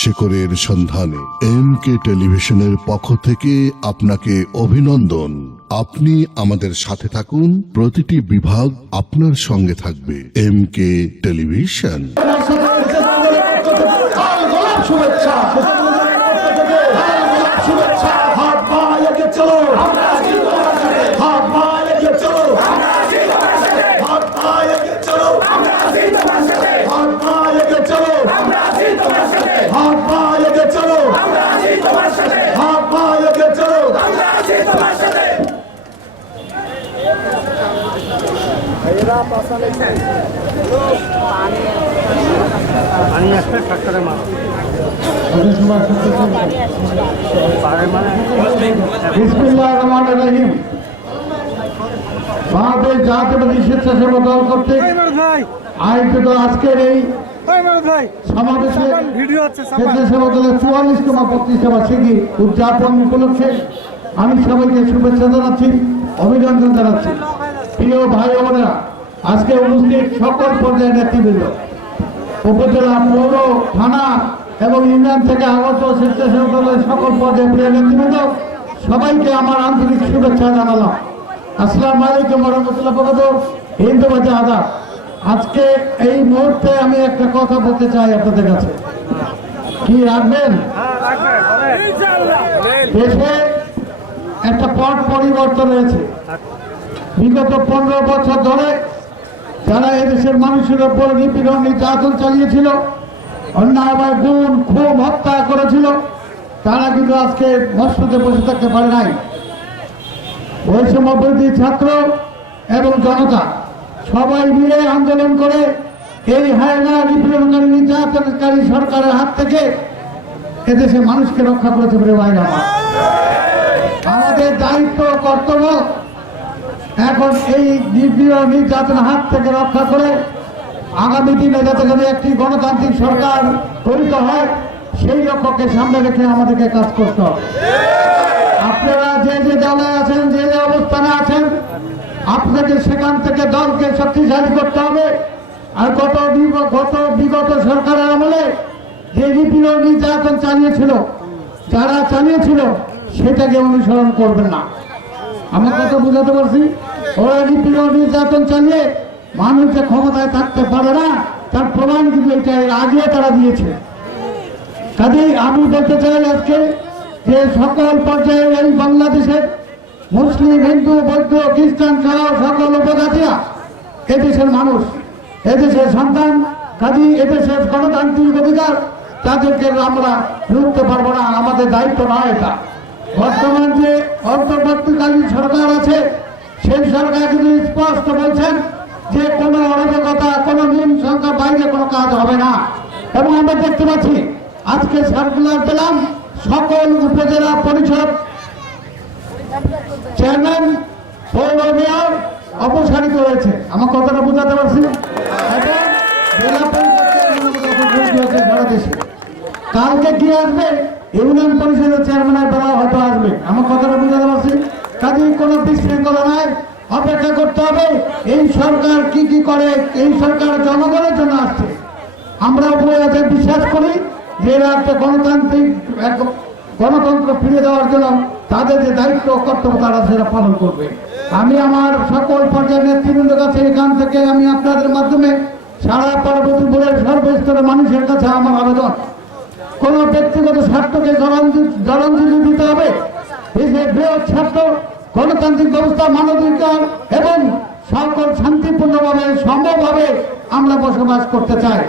শেকরের সন্ধানে M K টেলিভিশনের পক্ষ থেকে আপনাকে অভিনন্দন। আপনি আমাদের সাথে থাকুন, প্রতিটি বিভাগ আপনার সঙ্গে থাকবে। এম কে টেলিভিশন শুভেচ্ছা শুভেচ্ছা হাত পায়ে চলো হাত পায়ে চলো হাত পায়ে চলো হাত পায়ে চলো হাত পায়ে চলো হাত পায়ে চলো পানি আসবে ট্রাক্টরে বাংলাদেশ জাতীয়বাদী স্বেচ্ছাসেবক দল কর্তৃক আয়োজিত আজকের এই চুয়াল্লিশতম প্রতিষ্ঠা বার্ষিকী উদযাপন উপলক্ষে আমি সবাইকে শুভেচ্ছা জানাচ্ছি অভিনন্দন জানাচ্ছি। প্রিয় ভাই বোনেরা আজকে উপস্থিত সকল পর্যায়ের নেতৃবৃন্দ, উপজেলা পৌর, থানা এবং ইউনিয়ন থেকে আগত স্বেচ্ছাসেবক দলের সকল পর্যায়ের প্রিয় নেতৃবৃন্দ, সবাইকে আমার আন্তরিক শুভেচ্ছা জানালাম। আসসালাম আলাইকুম রহমতুল্লাহ বরকত হিন্দু বাজে আদাব। আজকে এই মুহূর্তে আমি একটা কথা বলতে চাই আপনাদের কাছে। কি রাখবেন? দেশে একটা পট পরিবর্তন হয়েছে। বিগত পনেরো বছর ধরে যারা এদেশের মানুষের ওপর নিপীড়ন, নির্যাতন চালিয়েছিল অন্যায়ভাবে গুণ খুব হত্যা করেছিল, তারা কিন্তু আজকে মস্যতে বসে থাকতে পারে নাই। বৈষম্যবৃদ্ধি ছাত্র এবং জনতা সবাই মিলে আন্দোলন করে এই হায়না নিপীড়নকারী, নির্যাতনকারী সরকারের হাত থেকে এদেশে মানুষকে রক্ষা করেছে আমাদের দায়িত্ব কর্তব্য এখন এই নিপীড়ন নির্যাতন হাত থেকে রক্ষা করে আগামী দিনে যাতে করে একটি গণতান্ত্রিক সরকার গঠিত হয়, সেই লক্ষ্যকে সামনে রেখে আমাদেরকে কাজ করতে হবে। আপনারা যে যে দলে আছেন, যে যে অবস্থানে আছেন, আপনাকে সেখান থেকে দলকে শক্তিশালী করতে হবে। আর গত গত বিগত সরকারের আমলে যে নিপীড়ন নির্যাতন চালিয়েছিল, যারা চালিয়েছিল, সেটাকে অনুসরণ করবেন না। আমার কথা বুঝাতে পারছি? নির্যাতন চালিয়ে মানুষ যে ক্ষমতায় থাকতে পারে না, তার প্রমাণ কিন্তু এটা এর আগে তারা দিয়েছে। কাজেই আমি বলতে চাই আজকে যে সকল পর্যায়ে এই বাংলাদেশের মুসলিম, হিন্দু, বৌদ্ধ, খ্রিস্টান সহ সকল উপজাতিরা এদেশের মানুষ, এদেশের সন্তান কাজী এদেশের গণতান্ত্রিক অধিকার, তাদেরকে আমরা রুখতে পারব না, আমাদের দায়িত্ব নয় এটা। বর্তমান যে অন্তর্বর্তীকালীন সরকার আছে সেই সরকার কিন্তু স্পষ্ট বলছেন যে কোনো অরাজকতা, কোনো নিয়ম সংখ্যার বাইরে কোনো কাজ হবে না। এবং আমরা দেখতে পাচ্ছি, আজকে সার্কুলার পেলাম সকল উপজেলা পরিষদ চেয়ারম্যান, পৌর মেয়র অপসারিত হয়েছে। আমার কথাটা বোঝাতে পারছি কালকে কি আসবে, ইউনিয়ন পরিষদের চেয়ারম্যানের বেলা হয়তো আসবে। আমার কথাটা বুঝাতে পারছি কাজে কোনো বিশৃঙ্খলা নাই। অপেক্ষা করতে হবে, এই সরকার কি কি করে, এই সরকার জনগণের জন্য আসছে। আমরা উপরে বিশ্বাস করি যে এরা একটা গণতান্ত্রিক গণতন্ত্র ফিরে দেওয়ার জন্য তাদের যে দায়িত্ব কর্তব্য তারা সেটা পালন করবে। আমি আমার সকল পর্যায়ের নেতৃবৃন্দের কাছে এখান থেকে আমি আপনাদের মাধ্যমে সারা পার্বতী বোর্ডের সর্বস্তরের মানুষের কাছে আমার আবেদন। কোন ব্যক্তিগত স্বার্থকে জলাঞ্জলি দিতে হবে। দেশের বৃহৎ স্বার্থ গণতান্ত্রিক ব্যবস্থা মানবাধিকার এবং সকল শান্তিপূর্ণভাবে, সম্ভবভাবে আমরা বসবাস করতে চাই।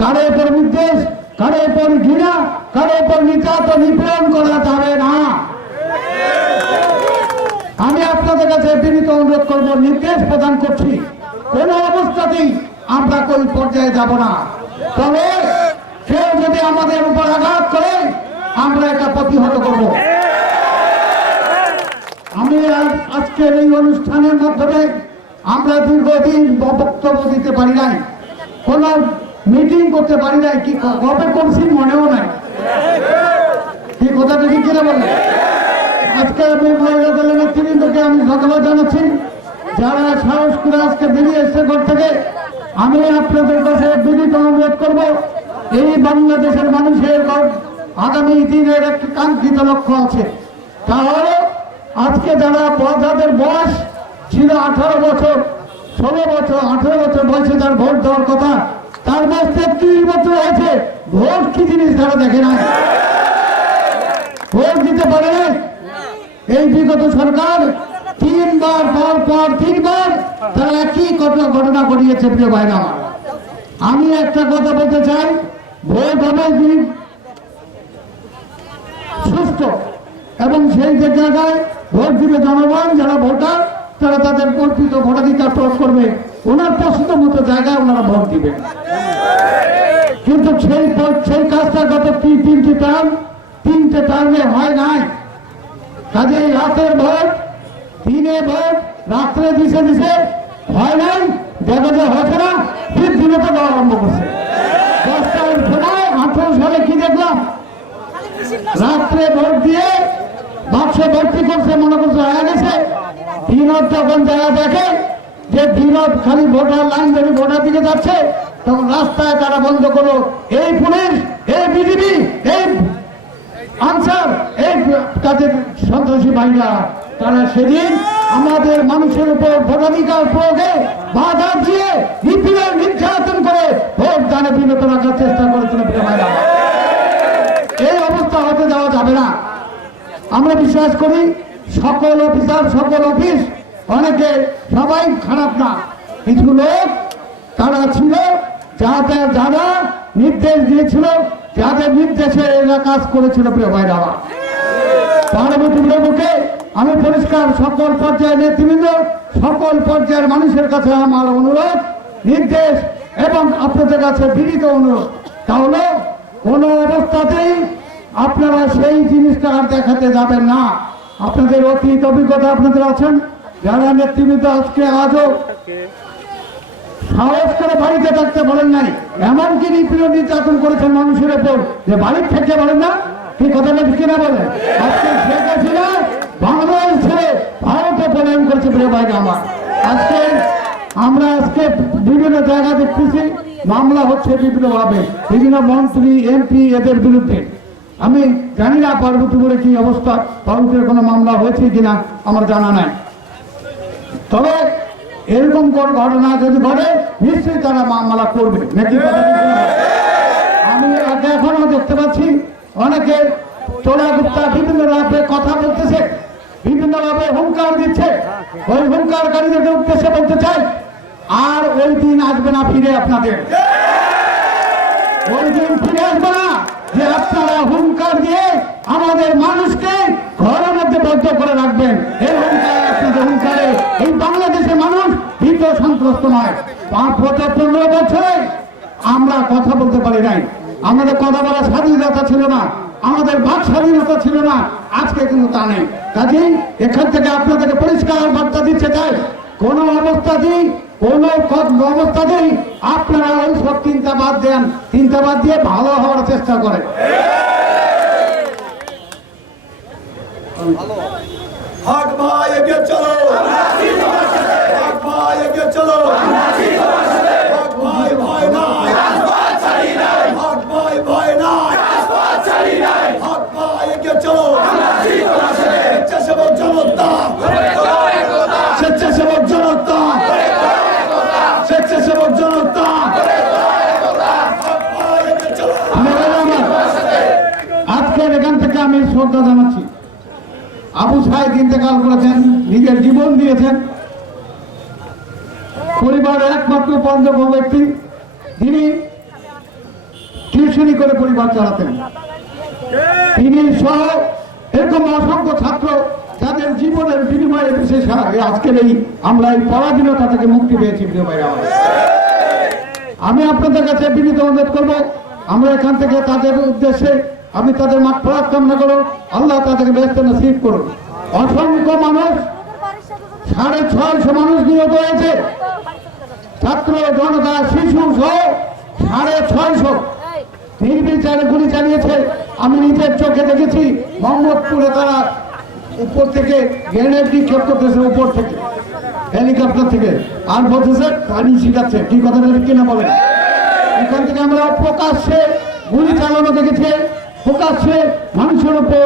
কারও উপর নির্দেশ কারও উপর ঘৃণা, কারও উপর নির্যাতন নিপীড়ন করা যাবে না। আমি আপনাদের কাছে বিনীত অনুরোধ করব, নির্দেশ প্রদান করছি, কোন অবস্থাতেই আমরা কোন পর্যায়ে যাব না। তবে কেউ যদি আমাদের উপর আঘাত করে, আমরা এটা প্রতিহত করব। আমি আজ- আজকের এই অনুষ্ঠানের মাধ্যমে আমরা দীর্ঘদিন বক্তব্য দিতে পারি নাই। কোন মিটিং করতে পারি নাই, কি ক- কবে করছি মনেও নাই। কি কথাটা ঠিক কিনা বলেন আজকে আমি মহিলা দলের নেতৃবৃন্দকে আমি ধন্যবাদ জানাচ্ছি, যারা সাহস করে আজকে বেরিয়ে এসছে ঘর থেকে। আমি আপনাদের কাছে বিনীত অনুরোধ করব, এই বাংলাদেশের মানুষের আগামী দিনের একটি কাঙ্ক্ষিত লক্ষ্য আছে। তাহলে আজকে যারা যাদের বয়স ছিল আঠারো বছর, ষোলো বছর, আঠারো বছর বয়সে তার ভোট দেওয়ার কথা, তার বয়স তেত্রিশ বছর হয়েছে, ভোট কি জিনিস তারা দেখে না ভোট দিতে পারে এই বিগত সরকার তিনবার পর পর তিনবার তারা একই ঘটনা ঘটনা ঘটিয়েছে, প্রিয় ভাইরা আমার। আমি একটা কথা বলতে চাই, ভোট হবে সুস্থ এবং সেই জায়গায় ভোট দিবে জনগণ যারা ভোটার তারা তাদের কল্পিত ভোটাধিকার প্রয়োগ করবে। ওনার পছন্দ মতো জায়গায় ওনারা ভোট দিবে কিন্তু সেই সেই কাজটা গত তিন তিনটি টার্ম তিনটে টার্মে হয় নাই। কাজে রাতের ভোট দিনে ভোট রাত্রে দিছে দিছে হয় নাই। দেখা যায় হচ্ছে না ফির দিনে তো দেওয়া আরম্ভ করছে। দশটার সময় আঠারো সালে কি দেখলাম? রাত্রে ভোট দিয়ে বাক্সে ভর্তি করছে, মনে করছে, হয়ে গেছে। বিনোদ যখন যারা দেখে যে বিনোদ খালি ভোটার লাইন ধরে ভোটার দিকে যাচ্ছে, তখন রাস্তায় তারা বন্ধ করল। এই পুলিশ, এই বিজেপি, এই আনসার, এই তাদের সন্ত্রাসী বাহিনীরা, তারা সেদিন আমাদের মানুষের উপর ভোটাধিকার প্রয়োগে বাধা দিয়ে নিপীড়ন, নির্যাতন করে ভোট দানে বিরত রাখার চেষ্টা করেছিল ভাইরা। এই অবস্থা হতে দেওয়া যাবে না। আমরা বিশ্বাস করি সকল অফিসার, সকল অফিস, অনেকে সবাই খারাপ না কিছু লোক তারা ছিল যাদের যারা নির্দেশ দিয়েছিল যাদের নির্দেশে এরা কাজ করেছিল, প্রিয় ভাইরা। পার্বতী প্রভুকে আমি পরিষ্কার সকল পর্যায়ের নেতৃবৃন্দ, সকল পর্যায়ের মানুষের কাছে আমার অনুরোধ, নির্দেশ এবং আপনাদের কাছে বিনীত অনুরোধ তাহলে কোন অবস্থাতেই আপনারা সেই জিনিসটা আর দেখাতে যাবেন না। আপনাদের অতীত অভিজ্ঞতা আপনাদের আছেন? যারা নেতৃবৃন্দ আজকে আজও সাহস করে বাড়িতে থাকতে বলেন নাই, এমনকি নিপীড়ন নির্যাতন করেছেন মানুষের ওপর, যে বাড়ির থেকে বলেন না? কি কথাটা ঠিক না বলে আজকে শেখ হাসিনা বাংলাদেশ ছেড়ে ভারতে পলায়ন করেছে প্রিয় ভাইরা আমার। আজকে আমরা আজকে বিভিন্ন জায়গা দেখতেছি, মামলা হচ্ছে বিভিন্ন ভাবে। বিভিন্ন মন্ত্রী, এমপি, এদের বিরুদ্ধে। আমি জানি না পার্বতীপুরে কি অবস্থা, পার্বতীর কোনো মামলা হয়েছে কিনা, আমার জানা নাই। তবে এরকম কোন ঘটনা যদি ঘটে, নিশ্চয়ই তারা মামলা করবে। নাকি? আমি এখনও দেখতে পাচ্ছি, অনেকে তোলা গুপ্তা বিভিন্ন ভাবে কথা বলতেছে, বিভিন্ন ভাবে হুঙ্কার দিচ্ছে। ওই হুঙ্কারকারীদেরকে উদ্দেশ্যে বলতে চাই, আর ওই দিন আসবে না ফিরে আপনাদের। ওই দিন ফিরে আসবে না। যে আপনারা হুঙ্কার দিয়ে আমাদের মানুষকে ঘরের মধ্যে বদ্ধ করে রাখবেন। এই হুঙ্কার আপনাদের হুঙ্কারে। এই বাংলাদেশের মানুষ ভীত সন্ত্রস্ত নয়। পাঁচ বছর, পনেরো বছরে আমরা কথা বলতে পারি নাই। আমাদের কথা বলার স্বাধীনতা ছিল না। আমাদের বাক স্বাধীনতা ছিল না। আজকে কিন্তু তা নেই। কাজেই এখান থেকে আপনাদেরকে পরিষ্কার বার্তা দিচ্ছে চাই। কোন অবস্থাতেই কোন অবস্থাতেই আপনারা ওই সব চিন্তা দেন। চিন্তা দিয়ে ভালো হওয়ার চেষ্টা করেন। হক ভাই এগিয়ে চলো। চলো হক ভাই ভয় নাই হক ভাই ভয় নাই হক ভাই এগিয়ে চলো স্বেচ্ছাসেবক জনতা স্বেচ্ছাসেবক জনতা স্বেচ্ছাসেবক জনতা হক ভাই এগিয়ে চলো আপনারা আমার আজকের এখান থেকে আমি শ্রদ্ধা জানাচ্ছি। আবু সাহেব ইন্তেকাল করেছেন, নিজের জীবন দিয়েছেন। পরিবারের একমাত্র পঞ্চম ব্যক্তি, যিনি টিউশনি করে পরিবার চালাতেন। তিনি সহ এরকম অসংখ্য ছাত্র যাদের জীবনের বিনিময়ে বিশেষ আজকের এই আমরা এই পরাধীনতা থেকে মুক্তি পেয়েছি। আমি আপনাদের কাছে বিনীত অনুরোধ করব, আমরা এখান থেকে তাদের উদ্দেশ্যে আমি তাদের মাঠ ফরাত কামনা করো আল্লাহ তাদেরকে ব্যস্ত নসিব করুন। অসংখ্য মানুষ, সাড়ে ছয়শো মানুষ নিহত হয়েছে। ছাত্র জনতা, শিশু সহ সাড়ে ছয়শো। নির্বিচারে গুলি চালিয়েছে। আমি নিজের চোখে দেখেছি, মোহাম্মদপুরে তারা উপর থেকে গ্রেনেড নিক্ষেপ করতেছে উপর থেকে, হেলিকপ্টার থেকে। আর বলতেছে পানি শিখাচ্ছে কি কথা কিনা বলেন? এখান থেকে আমরা প্রকাশ্যে গুলি চালানো দেখেছে। প্রকাশ্যে মানুষের উপর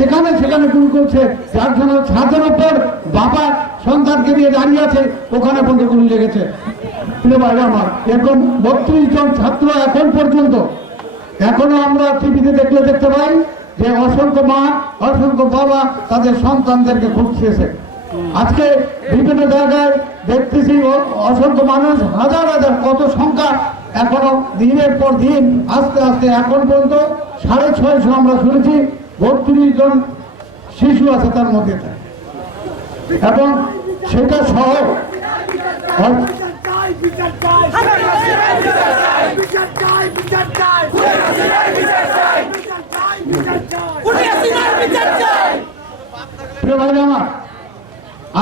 যেখানে সেখানে গুলি করছে, যার জন্য ছাদের উপর বাবা সন্তানকে নিয়ে দাঁড়িয়ে আছে, ওখানে পর্যন্ত গুলি লেগেছে। আমার, এরকম বত্রিশ জন ছাত্র এখন পর্যন্ত, এখনও আমরা টিভিতে দেখলে দেখতে পাই যে অসংখ্য মা, অসংখ্য বাবা তাদের সন্তানদেরকে খুঁজছে আজকে বিভিন্ন জায়গায় দেখতেছি অসংখ্য মানুষ, হাজার হাজার, কত সংখ্যা এখনও দিনের পর দিন আস্তে আস্তে এখন পর্যন্ত সাড়ে ছয়শো আমরা শুনেছি বত্রিশ জন শিশু আছে তার মধ্যে। এবং সেটা সহ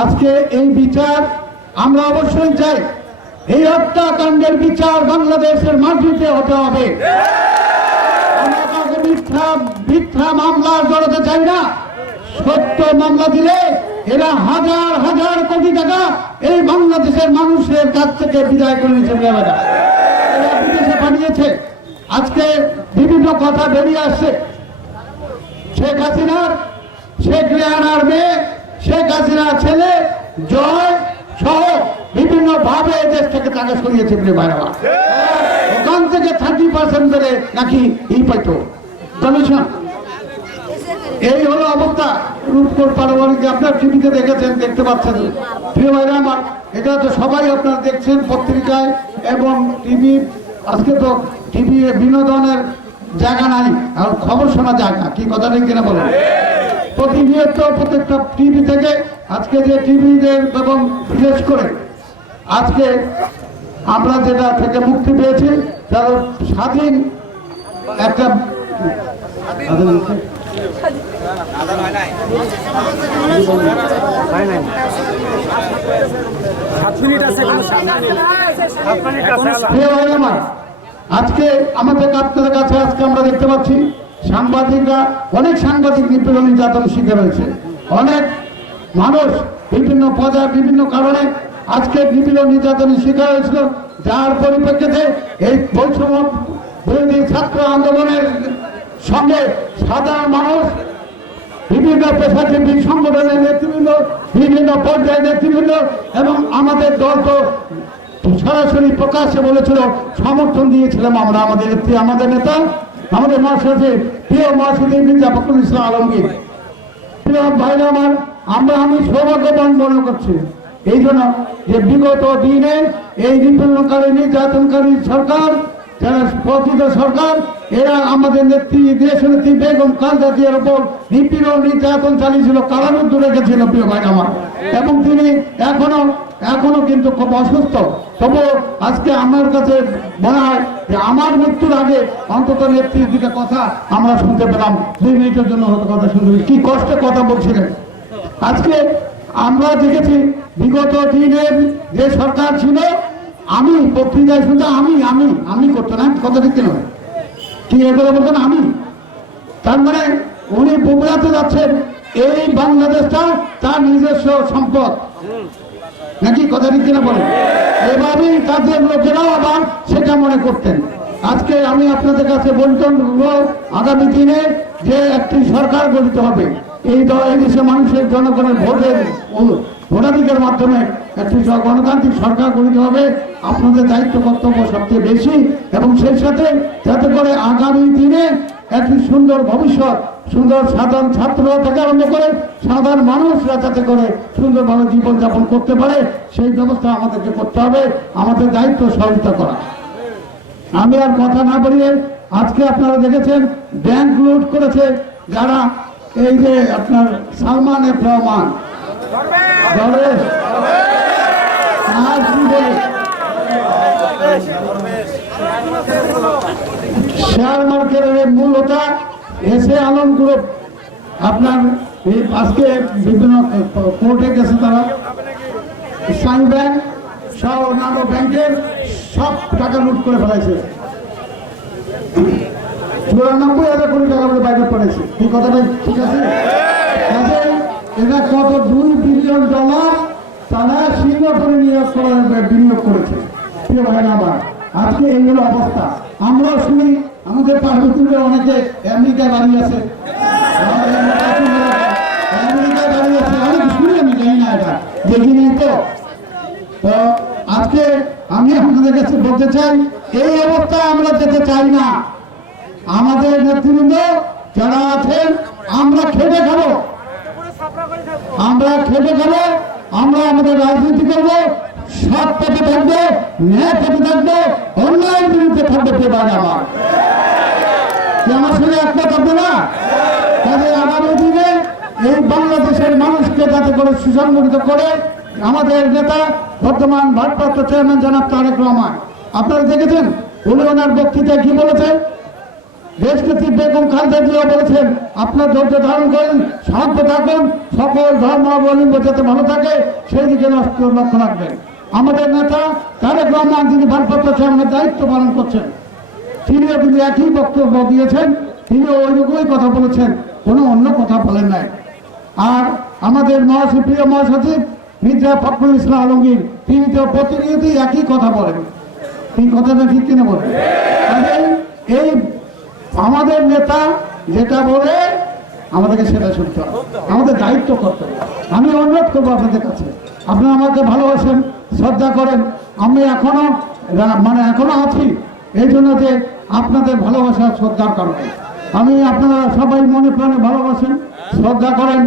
আজকে এই বিচার আমরা অবশ্যই চাই। এই হত্যাকাণ্ডের বিচার বাংলাদেশের মাটিতে হতে হবে। মিথ্যা মিথ্যা মামলা জড়াতে চাই না। সত্য মামলা দিলে এরা হাজার হাজার কোটি টাকা এই বাংলাদেশের মানুষের কাছ থেকে বিদায় করে নিয়েছে এরা এরা বিদেশে পাঠিয়েছে আজকে বিভিন্ন কথা বেরিয়ে আসছে। শেখ হাসিনার, শেখ রেহানার মেয়ে, শেখ হাসিনার ছেলে, জয় সহ বিভিন্ন ভাবে দেশ থেকে টাকা সরিয়েছে প্রিয় ভাইরা। ওখান থেকে থার্টি পার্সেন্ট ধরে নাকি ই পাইতো। কমিশন এই হলো অবস্থা। রূপকোট পারমাণবিক আপনার টিভিতে দেখেছেন, দেখতে পাচ্ছেন। প্রিয় ভাইরা আমার, এটা তো সবাই আপনারা দেখছেন পত্রিকায় এবং টিভি। আজকে তো টিভি বিনোদনের জায়গা নাই, আর খবর শোনা যায় না। কি কথা নেই কিনা বলেন? প্রতিনিয়ত প্রত্যেকটা টিভি থেকে আজকে যে টিভিদের এবং বিশেষ করে আজকে আমরা যেটা থেকে মুক্তি পেয়েছি, তার স্বাধীন একটা আজকে আমাদের আপনাদের কাছে আজকে আমরা দেখতে পাচ্ছি, সাংবাদিকরা, অনেক সাংবাদিক নিপীড়ন নির্যাতন শিখে হয়েছে অনেক মানুষ বিভিন্ন পর্যায়ে বিভিন্ন কারণে আজকে নিপীড়ন নির্যাতনের শিকার হয়েছিল। যার পরিপ্রেক্ষিতে এই বৈষম্য ছাত্র আন্দোলনের সঙ্গে সাধারণ মানুষ, বিভিন্ন পেশাজীবী সংগঠনের নেতৃবৃন্দ, বিভিন্ন পর্যায়ের নেতৃবৃন্দ এবং আমাদের দল তো সরাসরি প্রকাশ্যে বলেছিল, সমর্থন দিয়েছিলাম আমরা আমাদের নেত্রী, আমাদের নেতা, আমাদের মহাসচিব, প্রিয় মহাসচিব মির্জা ফখরুল ইসলাম আলমগীর। প্রিয় ভাইরা আমার, আমরা আমি সৌভাগ্যবান মনে করছি। এই জন্য যে বিগত দিনে এই নিপীড়নকারী নির্যাতনকারী সরকার, যারা প্রকৃত সরকার, এরা আমাদের নেত্রী, দেশ নেত্রী বেগম খালদা জিয়ার উপর নিপীড়ন, নির্যাতন চালিয়েছিল, কারারুদ্ধ রেখেছিল প্রিয় ভাই আমার। এবং তিনি এখনও এখনও কিন্তু খুব অসুস্থ। তবু আজকে আমার কাছে মনে হয় যে আমার মৃত্যুর আগে অন্তত নেত্রীর দুটা কথা আমরা শুনতে পেলাম। দুই মিনিটের জন্য হয়তো কথা শুনতে কি কষ্টে কথা বলছিলেন। আজকে আমরা দেখেছি বিগত দিনের যে সরকার ছিল, আমি পত্রিকায় শুনতে আমি আমি আমি করতো না কথা ঠিক নয় কি এগুলো বলতেন আমি। তার মানে উনি বোঝাতে যাচ্ছেন, এই বাংলাদেশটা তার নিজস্ব সম্পদ। নাকি কথা ঠিক কিনা বলেন? এভাবেই তাদের লোকেরাও আবার সেটা মনে করতেন। আজকে আমি আপনাদের কাছে বলতাম আগামী দিনে যে একটি সরকার গঠিত হবে, এই দেশের মানুষের জনগণের ভোটের ভোটাধিকার মাধ্যমে একটি গণতান্ত্রিক সরকার গঠিত হবে। আপনাদের দায়িত্ব কর্তব্য সবচেয়ে বেশি এবং সেই সাথে যাতে করে আগামী দিনে একটি সুন্দর ভবিষ্যৎ, সুন্দর সাধারণ ছাত্র থেকে আরম্ভ করে সাধারণ মানুষরা যাতে করে সুন্দরভাবে জীবনযাপন করতে পারে, সেই ব্যবস্থা আমাদেরকে করতে হবে। আমাদের দায়িত্ব সহযোগিতা করা। আমি আর কথা না বলিয়ে আজকে আপনারা দেখেছেন ব্যাংক লুট করেছে যারা এই যে আপনার সালমান এফ রহমান। শেয়ার মার্কেটের মূল ওটা এসে আলম গ্রুপ আপনার এই আজকে বিভিন্ন কোর্টে গেছে তারা। ইসলামী ব্যাংক সহ অন্যান্য ব্যাংকের সব টাকা লুট করে ফেলাইছে। চুরানব্বই হাজার কোটি টাকা বলে বাইরে পড়েছে এই কথাটা ঠিক আছে? কাজেই এটা কত দুই বিলিয়ন ডলার তারা সিঙ্গাপুরে নিয়োগ করার বিনিয়োগ করেছে। প্রিয় ভাই আমার, আজকে এই হলো অবস্থা। আমরা শুনি, আমাদের পার্বতীপুরে অনেকে আমেরিকা বাড়ি আছে। শুনি, আমি এটা দেখিনি তো। তো আজকে আমি আপনাদের কাছে বলতে চাই, এই আমরা যেতে চাই না। আমাদের নেতৃবৃন্দ যারা আছেন, আমরা খেটে খাব। আমরা খেটে খাব আমরা আমাদের রাজনীতি করব, সৎ পথে থাকব, ন্যায় পথে থাকব অন্যায়ের বিরুদ্ধে থাকব পেবার আমার? কি আমার সঙ্গে একমত না? তবে আগামী দিনে এই বাংলাদেশের মানুষকে যাতে করে সুসংগঠিত করে, আমাদের নেতা বর্তমান ভারপ্রাপ্ত চেয়ারম্যান জনাব তারেক রহমান। আপনারা দেখেছেন, উনি ওনার বক্তৃতায় কি বলেছেন? দেশনেত্রী বেগম খালেদা জিয়া বলেছেন, আপনার ধৈর্য ধারণ করেন, শান্ত থাকুন, সকল ধর্ম অবলম্ব যাতে ভালো থাকে, সেই দিকে লক্ষ্য রাখবেন। আমাদের নেতা তারেক রহমান, যিনি ভারপ্রাপ্ত চেয়ারম্যানের দায়িত্ব পালন করছেন, তিনিও কিন্তু একই বক্তব্য দিয়েছেন, তিনিও ওই রকমই কথা বলেছেন, কোনো অন্য কথা বলেন নাই। আর আমাদের মহাসচিব প্রিয় মহাসচিব মির্জা ফখরুল ইসলাম আলমগীর, তিনি তো প্রতিনিয়তই একই কথা বলেন। এই কথাটা ঠিক কিনা বলেন? এই আমাদের নেতা যেটা বলে, আমাদেরকে সেটা শুনতে হবে। আমাদের দায়িত্ব করতে হবে আমি অনুরোধ করব আপনাদের কাছে। আপনারা আমাকে ভালোবাসেন, শ্রদ্ধা করেন। আমি এখনও মানে এখনও আছি। এই জন্য যে আপনাদের ভালোবাসা, শ্রদ্ধার কারণে। আমি আপনারা সবাই মনে প্রাণে ভালোবাসেন, শ্রদ্ধা করেন।